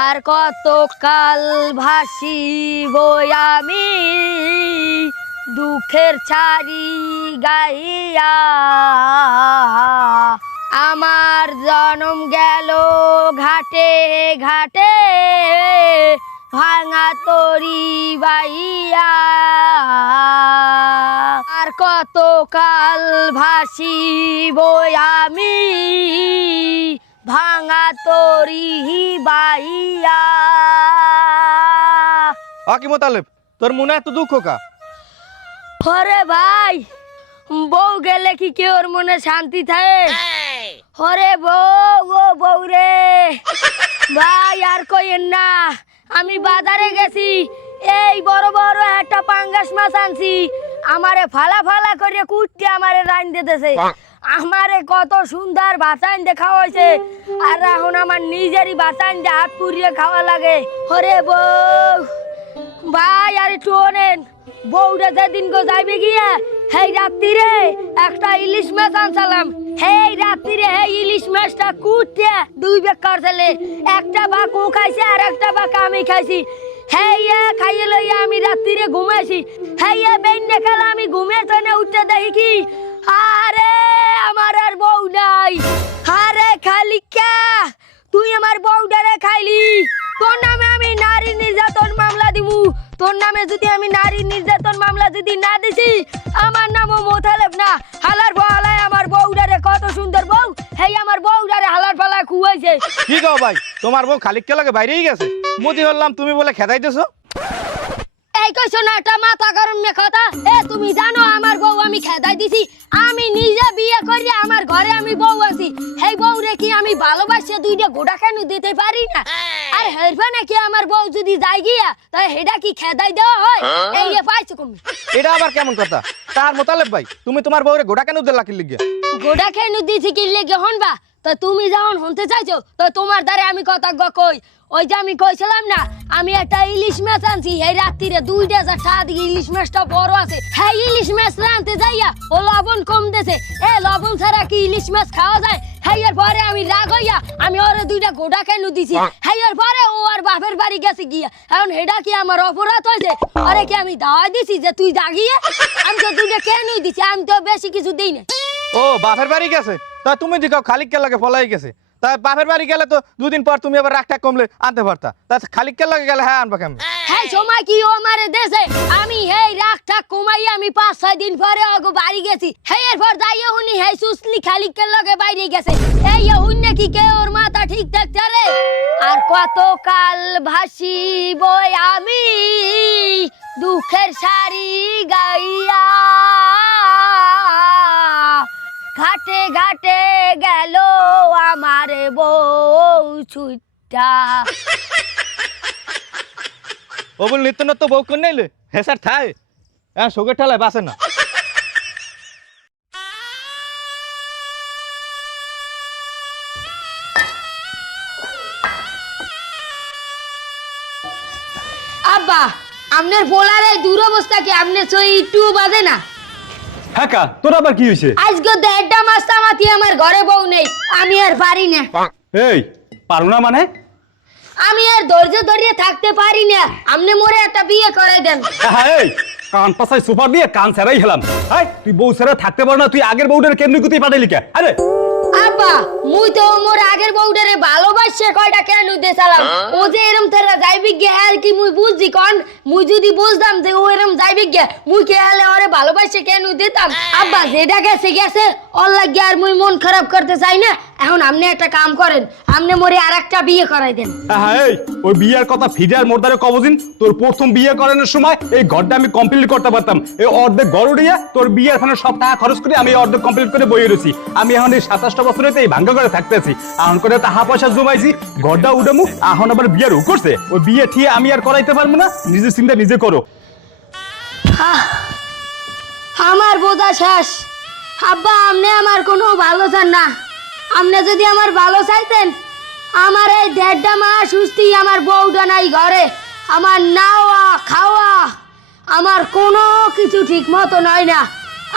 আর কত কাল ভাসিব আমি দুঃখের ছাড়ি গাইয়া। আমার জনম গেল ঘাটে ঘাটে ভাঙা তরি বাইয়া। আর কত কাল ভাসিব আমি ভাঙা তরি বাইয়া। কি মোতালেব, তোর মনে এত দুঃখ কা? হরে ভাই, বউ গেলে কি কেউর মনে শান্তি থাকে? হরে বউ, ও বউ রে ভাই, আর কইেন না। আমি বাজারে গেছি, এই বড় বড় একটা পাঙ্গাস মাছ আনছি। আমারে ফালা ফালা করে কুটতে আমারে রাইন দিতেছে। আমারে কত সুন্দর বাসাইন খাওয়া হয়েছে, আর এখন আমার নিজেরই বাসাইন দিয়ে হাত পুড়িয়ে খাওয়া লাগে। হরে বউ ভাই, আর একটু শোনেন, বউটা যেদিন গো যাইবে গিয়া হেই রাত্রিরে একটা ইলিশ মাছ আনছিলাম। হেই রাত্রিরে হেই ইলিশ মাছটা কুটতে দুই বেকার ছেলে, একটা ভাগ ও খাইছে আর একটা ভাগ আমি খাইছি। হেইয়া খাইয়ে লইয়া আমি রাত্রিরে ঘুমাইছি। হেইয়া বেইনে খেলা আমি ঘুমিয়ে তো না উঠতে দেখি কি, আরে আমার আর বউ নাই। আরে খালিকা, তুই আমার বউটারে খাইলি। তোর নামে আমি নারী নির্যাতন মামলা দিমু। তোর নামে যদি আমি নারী নির্যাতন মামলা যদি না দিছি, আমার নামও মোতালেব না। হালার ফালায় আমার বউটারে, কত সুন্দর বউ, হেই আমার বউটারে হালার ফালায় খুয়াইছে। কি কও ভাই, তোমার বউ খালিককে লাগে বাইরেই গেছে? মুদি হলাম তুমি বলে খেদাইতেছো। এই কইছো না একটা মাথা গরম মে কথা। তুমি জানো আমার বউ আমি খেদাই দিছি? আমি নিজে বিয়ে করি, আমার ঘরে আমি বউ আছি। এই বউ রে কি আমি ভালোবাসে দুইটা গোড়া কেন দিতে পারি না? আর হেরফা নাকি আমার বউ যদি যাই গিয়া, তাই হেডা কি খেদাই দেওয়া হয়? এই যে পাইছো কম। এটা আবার কেমন কথা? তার মোতালেব ভাই, তুমি তোমার বউরে গোড়া কেন দিলা কি লিগে? গোড়া কেন দিছি কি লিগে হনবা? তো তুমি যখন শুনতে চাইছো, তো তোমার দ্বারে আমি কথা কই। ওই যে আমি কইছিলাম না, আমি একটা ইলিশ মাছ আনছি। এই রাত্রিরে 2000 টাকা দিয়ে ইলিশ মাছটা বড় আছে। হ্যাঁ, ইলিশ মাছ আনতে যাইয়া ও লবণ কম দেছে। লবণ ছাড়া কি ইলিশ মাছ খাওয়া যায়? হ্যাঁ, এর পরে আমি রাগ হইয়া আমি ওরে দুইটা গোটা কেন দিছি। হ্যাঁ, এর পরে ও আর বাপের বাড়ি গেছে গিয়া। এখন হেডা কি আমার অপরাধ হয়েছে? আরে কি আমি দাওয়া দিছি যে তুই জাগিয়ে? আমি তো দুইটা কেনই দিছি, আমি তো বেশি কিছু দিই না। ও বাপের বাড়ি গেছে, তা তুমি দিকাও খালিককে লাগে ফলাই গেছে। তা বাপের বাড়ি গেলে তো দুদিন পর তুমি আবার রাগটা কমলে আনতে পারতা। তা খালিককে লাগে গেলে হ্যাঁ আনবা কেমন? হ্যাঁ, সময় কি ও আমারে দেশে? আমি হেই রাগটা কমাই আমি 5-6 দিন পরে ওগো বাড়ি গেছি। হেই এরপর যাইয়া হুনি হেই সুসলি খালিককে লগে বাইরে গেছে। এই হুন কি কে ওর মাথা ঠিক থাকতে রে? আর কত কাল ভাসিব আমি দুঃখের শাড়ি গাইয়া। ঘাটে ঘাটে গেল আমার বউ ছুটা। ও বল নিত্য নত্য বউ কোন নাইলে হেসার থাই শোকের ঠেলায় বাসে না। আব্বা, আমনের পোলার এই দুরবস্থা কি আমনে সই একটু বাজে না? হ্যাঁ কা, তোর আবার কি হয়েছে? আজকে 1.5 মাস তামাতি আমার ঘরে বউ নেই, আমি আর পারি না। এই পারো না মানে? আমি আর ধৈর্য ধরিয়ে থাকতে পারি না। আমনে মোরে একটা বিয়ে করাই দেন। হ্যাঁ, এই কান পাশায় সুপার দিয়ে কান ছেড়াই হেলাম। এই তুই বউ ছেড়ে থাকতে পারো না? তুই আগের বউটার কেমনি কুতি পাঠাইলি কে? আরে আব্বা, মুই তো মোর আগের বউটারে ভালোবাসে কয়টা কেন দেছালাম। ও যে এরম তেরা যাইবি গে আর কি মুই বুঝছি কোন? মুই যদি বুঝতাম যে ও এরম যাইবি গে, মুই কে হলে ওরে ভালোবাসে কেন দিতাম? আব্বা, যেটা গেছে গেছে, ওর লাগি আর মুই মন খারাপ করতে চাই না। এখন আপনি একটা কাম করেন, আপনি মোরে আরেকটা বিয়ে করাই দেন। হ্যাঁ, এই ওই বিয়ের কথা ফিডার মোরদারে কবদিন তোর প্রথম বিয়ে করানোর সময় এই ঘরটা আমি কমপ্লিট করতে পারতাম। এই অর্ধেক ঘর উড়িয়ে তোর বিয়ের ফোনে সব টাকা খরচ করে আমি অর্ধেক কমপ্লিট করে বইয়ে রয়েছি। আমি এখন এই 27টা বছরে এই ভাঙ্গা করে থাকতেছি। এখন করে টাকা পয়সা জমাইছি, ঘরটা উঠামু। এখন আবার বিয়ের হুক করছে, ওই বিয়ে ঠিয়ে আমি আর করাইতে পারবো না। নিজের চিন্তা নিজে করো। আমার বোঝা শেষ। আব্বা, আপনি আমার কোনো ভালো চান না। আপনি যদি আমার ভালো চাইতেন, আমার এই 1.5 মাস সুস্থি আমার বউটা নাই ঘরে, আমার নাওয়া খাওয়া আমার কোনো কিছু ঠিক মতো নয় না।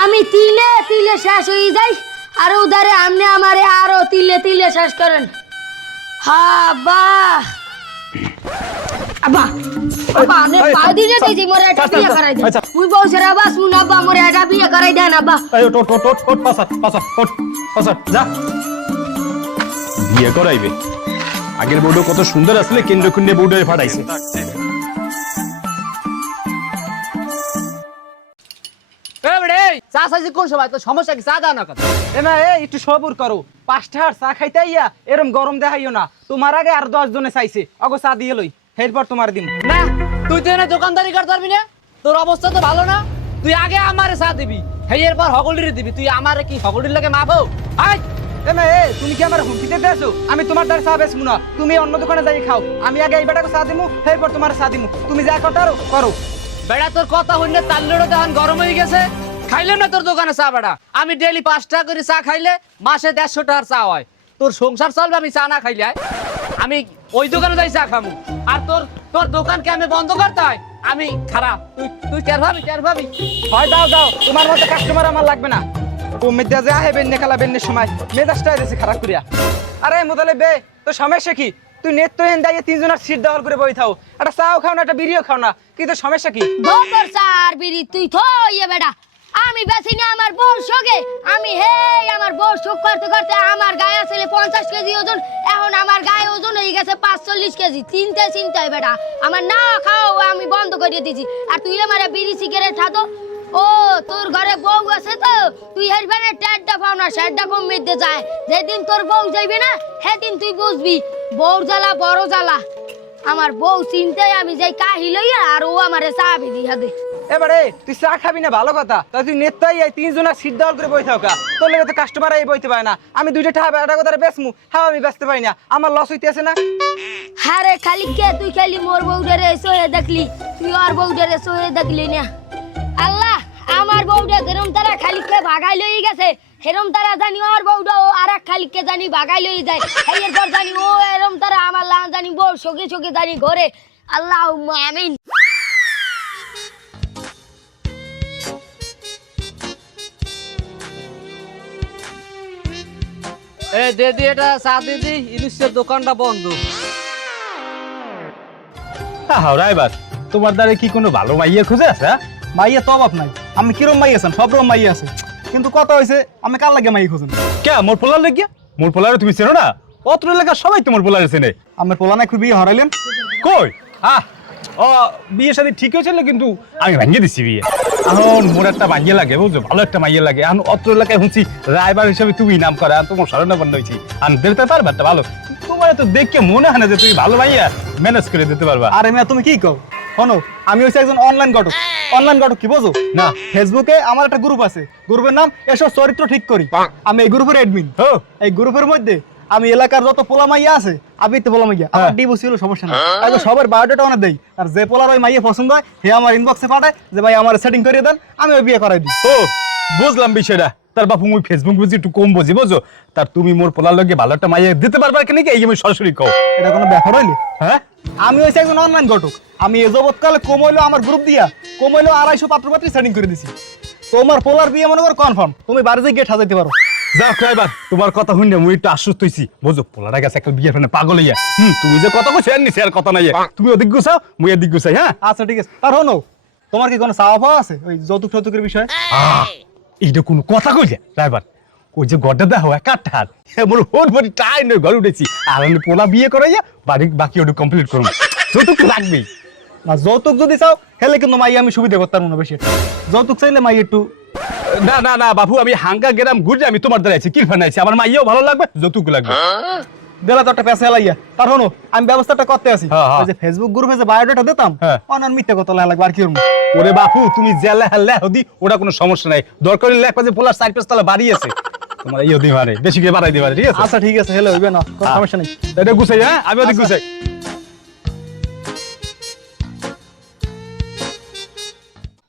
আমি তিলে তিলে শেষ হয়ে যাই, আর উধারে আপনি আমারে আরো তিলে তিলে শেষ করেন। হ্যাঁ আব্বা। আব্বা আব্বা নে এই, পাও দিয়ে চল, দিছি মোরে এটা চল, চল, বিয়ে চল, করাই দে আচ্ছা। মুই বউ সেরা বাস মুই না আব্বা মোরে এটা বিয়ে করাই দেন আব্বা এই ওট পাসার যা বিয়ে করাইবে আগের বউটা কত সুন্দর আসলে কেন্দ্র কুন্ডে বউটা ফাটাইছে চা চাইছি কোন সময় তো সমস্যা কি চা দাও না কথা এ না এ একটু সবুর করো 5 টাকার চা খাইতে আইয়া এরম গরম দেখাইও না তোমার আগে আর 10 জনে চাইছে অগো চা দিয়ে লই এরপর তোমার দিম না তুই তো এনে দোকানদারি করতে পারবি না তোর অবস্থা তো ভালো না তুই আগে আমারে চা দিবি হেই এরপর হগলিরে দিবি তুই আমারে কি হগলির লাগে মাপো আয় এ না এ তুমি কি আমার হুমকি দিতে আছো আমি তোমার দ্বার চা বেচমু না তুমি অন্য দোকানে যাই খাও আমি আগে এই বেটাকে চা দিমু এরপর তোমার চা দিমু তুমি যা করো করো বেড়া তোর কথা হইলে তাল্লুড়ো দেখান গরম হয়ে গেছে খাইলাম না তোর দোকানে চা বেড়া আমি ডেইলি 5 টাকা করে চা খাইলে মাসে 150 টাকার চা হয় তোর সংসার চলবে আমি চা না খাইলে আমি ওই দোকানে যাই চা খামু আর তোর তোর দোকানকে আমি বন্ধ করতে হয় আমি খারাপ তুই তুই কেন ভাবি হয় দাও দাও তোমার মতো কাস্টমার আমার লাগবে না তুমি যা যা হে বেন্নে খেলা বেন্নের সময় মেজাজটা দিছে খারাপ করিয়া আরে মুদালে বে তো সমস্যা কি তুই নেট তো এন দাইয়ে তিনজনের সিট দখল করে বই থাও একটা চাও খাও না একটা বিড়িও খাও না কিন্তু সমস্যা কি বকর সার বিড়ি তুই থইয়ে বেটা আমি বেশি না আমার বউ শোকে আমি হে আমার বউ শোক করতে করতে আমার গায়ে আসলে 50 কেজি ওজন এখন আমার গায়ে ওজন হয়ে গেছে 45 কেজি চিন্তায় বেটা আমার না খাও আমি বন্ধ করে দিয়েছি আর তুই আমারে বিড়ি সিগারেট খাতো ও তোর ঘরে বউ আছে তো তুই হেরবানে ট্যাডটা পাও না সেডটা কম মেদে যায় যেদিন তোর বউ যাইবে না সেদিন তুই বুঝবি বউর জ্বালা বড় জ্বালা আমার বউ চিন্তায় আমি যাই কাহি লইয়া আর ও আমারে চাবি দিয়া দে এবারে তুই চা খাবি না ভালো কথা তাই তুই নেতাই এই তিনজনের সিট দখল করে বই থাও কা তোর লেগে তো কাস্টমার এই বইতে পায় না আমি দুইটা টাকা কথা বেচমু হ্যাঁ আমি বেচতে পারি না আমার লস হইতে আছে না হারে খালি কে তুই খালি মোর বউডারে সোহে দেখলি তুই আর বউডারে সোহে দেখলি না আল্লাহ আমার বউডা যেরম তারা খালি কে ভাগাই লই গেছে হেরম তারা জানি আর বউডা ও আরেক খালি কে জানি ভাগাই লই যায় এই এরপর জানি ও এরম তারা আমার লান জানি বউ সগে সগে জানি ঘরে আল্লাহ আমিন এ দিদি এটা চা দিদি ইলিশের দোকানটা বন্ধ হাওড়া এবার তোমার দ্বারা কি কোনো ভালো মাইয়া খুঁজে আছে হ্যাঁ? মাইয়া তো অভাব নাই আমি কিরম মাই আছেন সব রকম মাইয়া আছে কিন্তু কথা হয়েছে আমি কার লাগে মাই খুঁজুন কে মোর পোলার লেগিয়া মোর পোলারে তুমি চেনো না অত্র এলাকা সবাই তোমার পোলারে চেনে আমার পোলা নাই খুব বিয়ে হরাইলেন কই ও বিয়ে শাদী ঠিক হয়েছিল কিন্তু আমি ভাঙিয়ে দিচ্ছি বিয়ে এখন মোর একটা মাইয়া লাগে বুঝছো ভালো একটা মাইয়া লাগে এখন অত্র এলাকায় শুনছি রায়বার হিসাবে তুমি নাম করে আর তোমার স্মরণাপন্ন হয়েছি আর দিতে পারবে একটা ভালো তোমার তো দেখে মনে হয় না যে তুমি ভালো মাইয়া ম্যানেজ করে দিতে পারবা আরে মেয়া তুমি কি কও শোনো আমি হচ্ছে একজন অনলাইন ঘটক কি বোঝো না। ফেসবুকে আমার একটা গ্রুপ আছে গ্রুপের নাম এসব চরিত্র ঠিক করি আমি এই গ্রুপের অ্যাডমিন ও এই গ্রুপের মধ্যে আমি এলাকার যত পোলা মাইয়া আছে আমি তো পোলা মাইয়া আমার ডিভোর্স ছিল সমস্যা নেই আগে সবার বায়োডাটা অনেক দেই আর যে পোলার ওই মাইয়া পছন্দ হয় হে আমার ইনবক্সে পাঠায় যে ভাই আমার সেটিং করে দেন আমি ওই বিয়ে করাই দিই ও বুঝলাম বিষয়টা তার বাপু মুই ফেসবুক বুঝি একটু কম বুঝি বুঝো তার তুমি মোর পোলার লগে ভালো একটা মাইয়া দিতে পারবা কেন কি এই আমি সরাসরি কও এটা কোনো ব্যাপার হইলে হ্যাঁ আমি হচ্ছে একজন অনলাইন ঘটক আমি এ জগৎকালে কমইলো আমার গ্রুপ দিয়া কমইলো 250 পাত্রপাত্রী সেটিং করে দিছি তোমার পোলার বিয়ে মনে করো কনফার্ম তুমি বাড়িতে গিয়ে সাজাইতে পারো যাও এবার তোমার কথা শুনে মুই একটু আশ্বস্ত হইছি বুঝো পোলাটা গেছে একটা বিয়ের ফেনে পাগল হইয়া তুমি যে কথা কইছো এর নিছে আর কথা নাই তুমি ওদিক গুছাও মুই এদিক গুছাই হ্যাঁ আচ্ছা ঠিক আছে তার হনো তোমার কি কোনো চাওয়া পাওয়া আছে ওই যৌতুক টৌতুকের বিষয়ে এইটা কোনো কথা কইলে ড্রাইভার ওই যে গড্ডা দেওয়া হয় কাঠার মোর হোট বডি টাই নয় ঘরে উঠেছি আর আমি পোলা বিয়ে করাইয়া বাকি ওটা কমপ্লিট করবো যতটুকু লাগবেই না যৌতুক যদি চাও হেলে কিন্তু মাই আমি সুবিধা করতাম না বেশি একটা। যৌতুক চাইলে মাই একটু না না না বাবু আমি হাঙ্গা গেরাম ঘুরে আমি তোমার দ্বারা আছি কিরফান আছি আমার মাইয়াও ভালো লাগবে যতটুকু লাগবে দিলা তো একটা পেশা লাইয়া তার হনো আমি ব্যবস্থাটা করতে আছি হ্যাঁ, হ্যাঁ। ওই যে ফেসবুক গ্রুপে যে বায়োডাটা দিতাম হ্যাঁ। অনন মিথ্যা কথা লাগবে আর কি করবো ওরে বাপু তুমি জেলা হেলা হদি ওটা কোনো সমস্যা নাই দরকার হলে লেখা যে পোলার সাইড পেজ তালা বাড়ি আছে তোমার এই হদি পারে বেশি করে বাড়াই দিতে পারে ঠিক আছে আচ্ছা ঠিক আছে হেলে হইবে না কোনো সমস্যা নেই এটা গুছাই হ্যাঁ আমি ওদিক গুছাই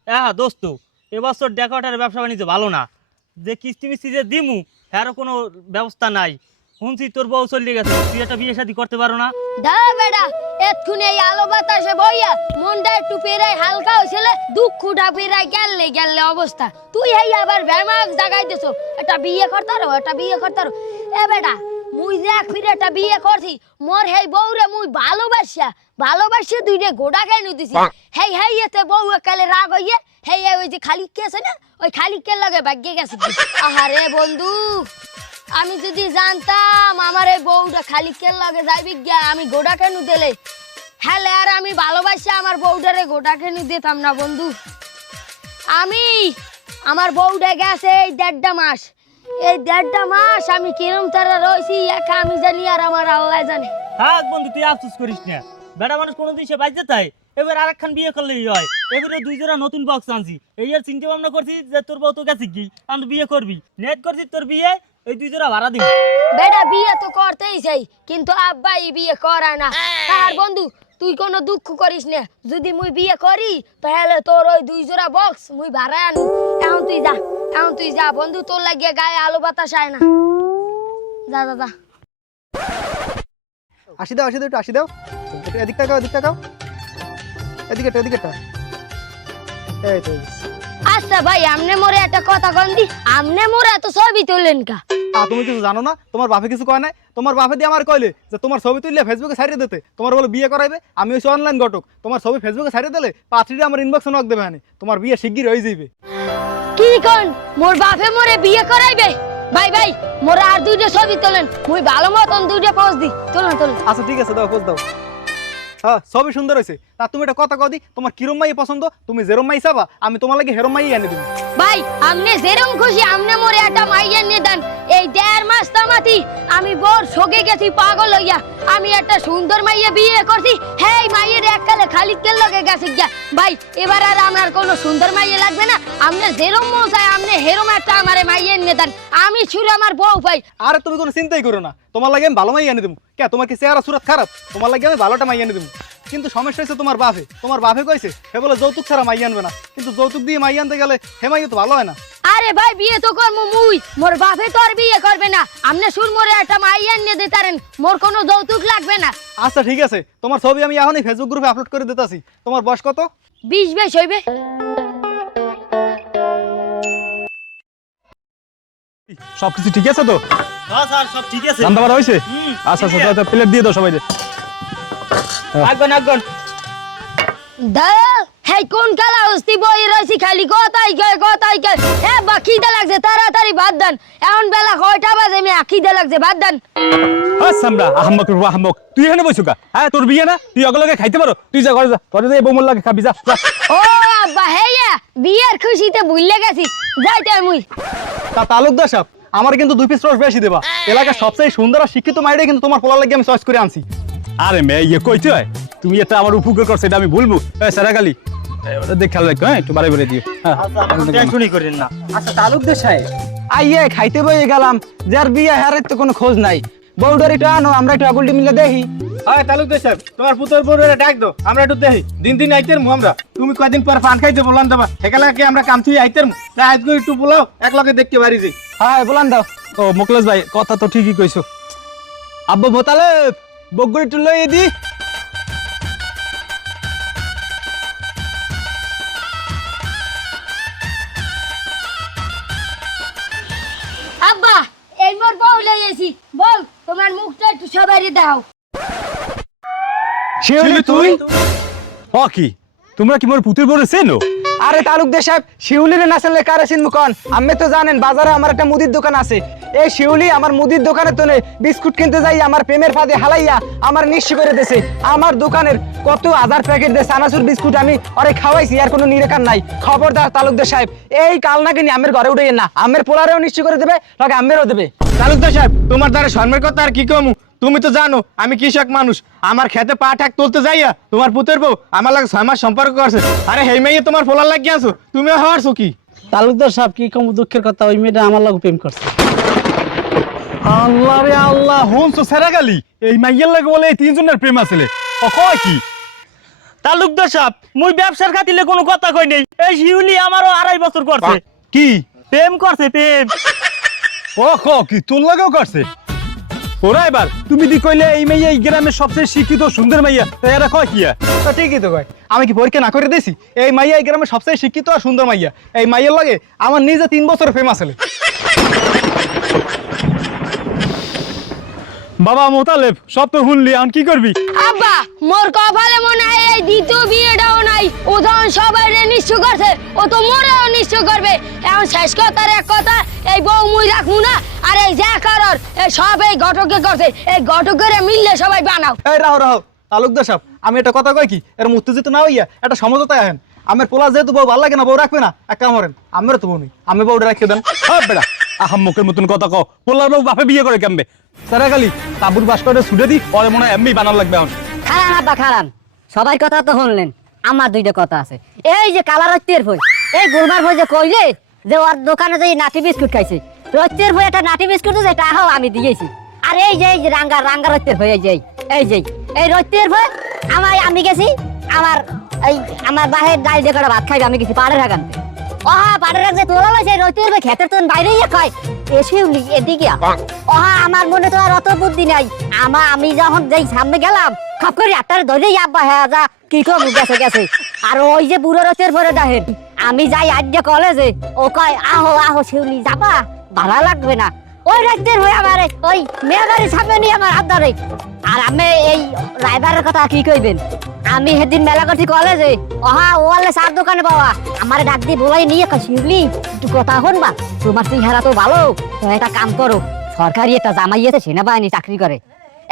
হ্যাঁ দোস্ত এবছর ডেকোরেটরের ব্যবসা বাণিজ্য ভালো না যে কিস্তি মিস্তি যে দিমু তারও কোনো ব্যবস্থা নাই শুনছি তোর বউ চলে গেছে তুই একটা বিয়ে শাদী করতে পারো না দা বেড়া এক্ষুনি এই আলো বাতাসে বইয়া মনটা একটু পেরাই হালকা হয়েছিল দুঃখটা পেরাই গেলে অবস্থা তুই এই আবার ভ্যামাক জাগাই দিছো একটা বিয়ে করতারো এ বেড়া মুই যে এক ফিরেটা বিয়ে করছি মোর হেই বউরে মুই ভালোবাসিয়া দুইটা গোড়া কেন দিছি হেই হেই এতে বউ একালে রাগ হইয়ে হেই ওই যে খালিক কে আছে না ওই খালিক কে লাগে ভাগ্যে গেছে আহারে বন্ধু আমি যদি জানতাম আমার এই বউটা খালিক কে লাগে যাইবি গিয়া আমি গোড়া কেন দিলে হ্যালে আর আমি ভালোবাসি আমার বউটারে গোড়া কেন দিতাম না বন্ধু আমি আমার বউটা গেছে এই 1.5 মাস এই 1.5 মাস আমি কিরম তারা রইছি একা আমি জানি আর আমার আল্লাহ জানে থাক বন্ধু তুই আফসোস করিস না বেটা মানুষ কোনোদিন সে বাইতে তাই এবার আরেকখান বিয়ে করলেই হয় এবারে দুই জোড়া নতুন বক্স আনছি এই আর চিন্তা ভাবনা করছি যে তোর বউ তো গেছে কি আমি বিয়ে করবি নেট করছি তোর বিয়ে এই দুই জোড়া ভাড়া দিবি বেটা বিয়ে তো করতেই চাই কিন্তু আব্বা এই বিয়ে করায় না আর বন্ধু তুই কোনো দুঃখ করিস না যদি মুই বিয়ে করি তাহলে তোর ওই 2 জোড়া বক্স মুই ভাড়া আনু এখন তুই যা বন্ধু তোর লাগিয়ে গায়ে আলো বাতাস আয় না যা যা যা আসি দাও একটু আসি দাও একটু এদিক তাকাও এদিকে এই তো আচ্ছা ভাই আমনে মোরে একটা কথা কন দি আমনে মোরে এত ছবি তুললেন কা তুমি কিছু জানো না তোমার বাপে কিছু কয় নাই তোমার বাপে দিয়ে আমার কইলে যে তোমার ছবি তুললে ফেসবুকে ছাড়িয়ে দিতে তোমার বলে বিয়ে করাইবে আমি হইছি অনলাইন ঘটক তোমার ছবি ফেসবুকে ছাড়িয়ে দিলে পাত্রীরা আমার ইনবক্সে নক দেবে হানি তোমার বিয়ে শিগগির হয়ে যাইবে কি কোন মোর বাপে মোরে বিয়ে করাইবে ভাই মোরে আর 2টা ছবি তোলেন মুই ভালো মতন 2টা পোস্ট দি তোলেন আচ্ছা ঠিক আছে দাও পোজ দাও হ্যাঁ সবই সুন্দর হয়েছে তা তুমি একটা কথা কদি তোমার কিরম মাই পছন্দ তুমি যেরম মাই চাবা আমি তোমার লাগে হেরম মাই এনে দিব ভাই আমনে যেরম খুশি আমনে মোরে একটা মাইয়া নিয়ে দেন এই 1.5 মাস তামাতি আমি বড় শোকে গেছি পাগল হইয়া আমি একটা সুন্দর মাইয়া বিয়ে করছি হেই মাইয়ের এককালে খালিক কে লগে গেছে গিয়া ভাই এবার আর আমার কোনো সুন্দর মাইয়া লাগবে না আমনে যেরম মন চায় আমনে হেরম একটা আমারে মাইয়া নিয়ে দেন আমি শুরু আমার বউ পাই আরে তুমি কোনো চিন্তাই করো না তোমার লাগে আমি ভালো মাই এনে দিব কে তোমার কি চেহারা সুরত খারাপ তোমার লাগে আমি ভালোটা মাই এনে দিব কিন্তু সমস্যা হয়েছে তোমার বাপে কইছে হে বলে যৌতুক ছাড়া মাই আনবে না কিন্তু যৌতুক দিয়ে মাই আনতে গেলে হে মাই তো ভালো হয় না আরে ভাই বিয়ে তো করবো মুই মোর বাপে তো আর বিয়ে করবে না আমনে সুর মোরে একটা মাইয়া নিয়ে দিতারেন মোর কোনো যৌতুক লাগবে না আচ্ছা ঠিক আছে তোমার ছবি আমি এখনই ফেসবুক গ্রুপে আপলোড করে দিতেছি তোমার বয়স কত 20 হইবে সবকিছু ঠিক আছে তো হ্যাঁ স্যার সব ঠিক আছে রান্না বাড়া হয়েছে আচ্ছা প্লেট দিয়ে দাও সবাই আগন দা হেই কোন কালা হস্তি বই রইছি খালি কথাই কয় হে বাকিটা লাগছে তাড়াতাড়ি ভাত দেন এখন বেলা কয়টা বাজে আমি আকিদা লাগছে ভাত দেন সামরা আহমক তুই এখানে বসু কা হ্যাঁ তোর বিয়ে না তুই অগলগে খাইতে পারো তুই যা ঘরে যা বৌমর লাগে খাবি যা ও আব্বা হেয়া বিয়ের খুশিতে ভুলে গেছি যাইতে মুই তা তালুকদার সাহেব আমার কিন্তু 2 পিস রস বেশি দেবা এলাকার সবচেয়ে সুন্দর আর শিক্ষিত মাইরে কিন্তু তোমার পোলার লাগে আমি চয়েস করে আনছি আরে মেয়ে ইয়ে কইতে হয় তুমি এটা আমার উপকার করছো এটা আমি বলবো সারাগালি দেখ খেয়াল রাখো হ্যাঁ একটু বাড়ি বেড়ে দিও হ্যাঁ টেনশনই করেন না আচ্ছা তালুকদার সাহেব আইয়ে খাইতে বইয়ে গেলাম যার বিয়ে হারের তো কোনো খোঁজ নাই বউডার একটু আনো আমরা একটু আগুলটি মিলে দেখি হয় তালুকদার সাহেব তোমার পুতর বউরে ডাক দাও আমরা একটু দেখি দিন আইতের মু আমরা তুমি কয়দিন পর পান খাইতে বললাম দেবা একালা কি আমরা কাম থুই আইতের তা আজকে একটু বলাও এক লগে দেখতে পারি যে হ্যাঁ বলান দাও ও মোকলেশ ভাই কথা তো ঠিকই কইছো আব্বু মোতালেব বগুড়ি একটু লইয়ে দি আব্বা এই মোর বউ লইয়েছি বল তোমার মুখটা একটু সবারই দাও শিউলি তুই ও কি তোমরা কি মোর পুতুল বড় চেনো আরে তালুকদার সাহেব শিউলির না চিনলে কারে চিনবো কোন আমি তো জানেন বাজারে আমার একটা মুদির দোকান আছে এই শিউলি আমার মুদির দোকানে তো বিস্কুট কিনতে যাই আমার প্রেমের ফাঁদে হালাইয়া আমার নিঃস্ব করে দেছে আমার দোকানের কত হাজার প্যাকেট দিয়ে চানাচুর বিস্কুট আমি আরে খাওয়াইছি আর কোনো নিরেকার নাই খবরদার তালুকদার সাহেব এই কাল নাকি আমের ঘরে উঠে না আমের পোলারেও নিঃস্ব করে দেবে লগে আমেরও দেবে তালুকদার সাহেব তোমার দ্বারা শর্মের কথা আর কি কমু তুমি তো জানো আমি কৃষক মানুষ আমার খেতে পা ঠাক তুলতে যাইয়া তোমার পুতের বউ আমার লাগে 6 মাস সম্পর্ক করছে আরে হেই মেয়ে তোমার পোলার লাগিয়ে আছো তুমি হওয়ারছো কি তালুকদার সাহেব কি কম দুঃখের কথা ওই মেয়েটা আমার লাগে প্রেম করছে আল্লাহ রে আল্লাহ হুনছো সারাগালি এই মাইয়ের লাগে বলে এই তিনজনের প্রেম আছে ও কয় কি তালুকদার সাহেব মুই ব্যবসার খাতিলে কোনো কথা কই নেই এই শিউলি আমারও 2.5 বছর করছে কি প্রেম করছে প্রেম ও ক কি তোর লাগেও করছে ওরা এবার তুমি দি কইলে এই মাইয়া এই গ্রামের সবচেয়ে শিক্ষিত সুন্দর মাইয়া তাই এরা কয় কি তো ঠিকই তো কয় আমি কি পরীক্ষা না করে দিয়েছি এই মাইয়া এই গ্রামের সবচেয়ে শিক্ষিত আর সুন্দর মাইয়া এই মাইয়ের লাগে আমার নিজে 3 বছর প্রেম আছে বাবা মোতালেব সব তো শুনলি, এখন কি করবি? আব্বা মোর কপালে মনে হয় এই দ্বিতীয় বিয়েটাও নাই। ও যখন সবাই নিশ্চয় করছে, ও তো মোরেও নিশ্চয় করবে। এখন শেষ কথার এক কথা, এই বউ মুই রাখবো না। আর এই যে কারণ এই সব এই ঘটকে করছে, এই ঘটকের মিললে সবাই বানাও। এই রাহো রাহো তালুকদার সাহেব, আমি একটা কথা কই কি, এর উত্তেজিত না হইয়া একটা সমঝোতায় আহেন। আমার পোলা যেহেতু বউ ভালো লাগে না, বউ রাখবে না, এক কাম করেন, আমার তো বউ নেই, আমি বউটা রাখিয়ে দেন। বেড়া আহাম্মকের মতন কথা কও, পোলার বউ বাপে বিয়ে করে কেমবে? সারা খালি তাবুর বাসকটা ছুটে দি, পরে মনে হয় এমনি বানার লাগবে এখন। খারান আব্বা খারান, সবাই কথা তো শুনলেন, আমার দুইটা কথা আছে। এই যে কালা রত্তের বই, এই গোলমার বই যে কইলে যে ওর দোকানে যে নাটি বিস্কুট খাইছে, রত্তের বই একটা নাটি বিস্কুট যেটা আহ আমি দিয়েছি। আর এই যে রাঙ্গা রাঙ্গা রত্তের বই, এই রত্তের বই আমি গেছি আমার বাহের ডাল দিয়ে কটা ভাত খাইবে, আমি গেছি পাড়ের হাগানতে। ওহা পাড়ের হাগ যে তোলা লইছে রত্তের বই খেতের তো বাইরেই খায়, এসে এদিকে ওহা আমার মনে তো আর অত বুদ্ধি নাই। আমি যখন যেই সামনে গেলাম খপ করে আটটার ধরেই আব্বা হ্যাঁ যা কি কম গেছে। আর ওই যে বুড়ো রথের পরে দেখেন আমি যাই আড্ডা কলেজে, ও কয় আহো আহো শিউলি যাবা, ভালো লাগবে না। ওই রাজ্যের হয়ে আমার ওই মেয়েবাড়ির সামনে নিয়ে আমার হাত ধরে। আর আমি এই রাইবারের কথা কি কইবেন, আমি সেদিন মেলাগতি কলেজে ওহা ওয়ালে চার দোকানে পাওয়া আমার ডাক দিয়ে বলাই নিয়ে শিউলি একটু কথা শুনবা, তোমার চেহারা তো ভালো, তুমি একটা কাম করো, সরকারি একটা জামাই আছে সেনাবাহিনী চাকরি করে।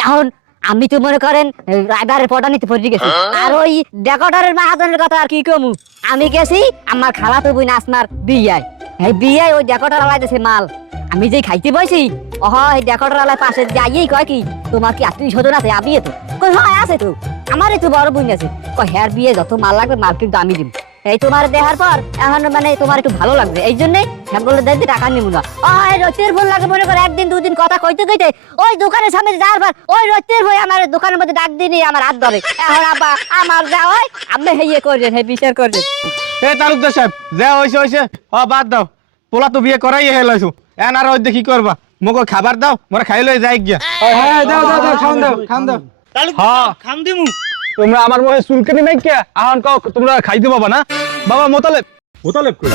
এখন আমি তো মনে করেন রাইবারের পটা নিতে পড়ে গেছি। আর ওই ডেকোটারের মাহাজনের কথা আর কি কমু, আমি গেছি আমার খালাতো বোন আসমার বিয়ায়, এই বিয়ায় ওই ডেকোটার আলাইতেছে মাল, আমি যে খাইতে বসি ওহ এই ডেকোটার আলাই পাশে যাইয়েই কয় কি তোমার কি আত্মীয় স্বজন আছে? আমি তো কই হয় আছে তো, আমারই তো বড় বোন আছে, কয় হ্যার বিয়ে যত মাল লাগবে মাল কিন্তু আমি দিব। এই তোমার দেখার পর এখন মানে তোমার একটু ভালো লাগবে, এই জন্যে বলে দেখবি টাকা নিব না। ওই রথের ফোন লাগে মনে করে একদিন দুদিন কথা কইতে ওই দোকানের সামনে যাওয়ার পর ওই রথের বই আমার দোকানের মধ্যে ডাক দিয়ে আমার হাত ধরে। এখন আব্বা আমার যা হয় আপনি হেয়ে করবেন, হে বিচার করবেন। এ তালুকদার সাহেব যা হইছে বাদ দাও, পোলা তো বিয়ে করাই হেলাইছো, এন আর ওই কি করবা, মোক খাবার দাও, মোরা খাই লই যাই গিয়া। হ্যাঁ দাও খান দাও। হ্যাঁ খাম দিমু। তোমরা আমার মনে চুলকানি নাই কে, এখন তোমরা খাইতে পাবা না। বাবা মোতালেব কই?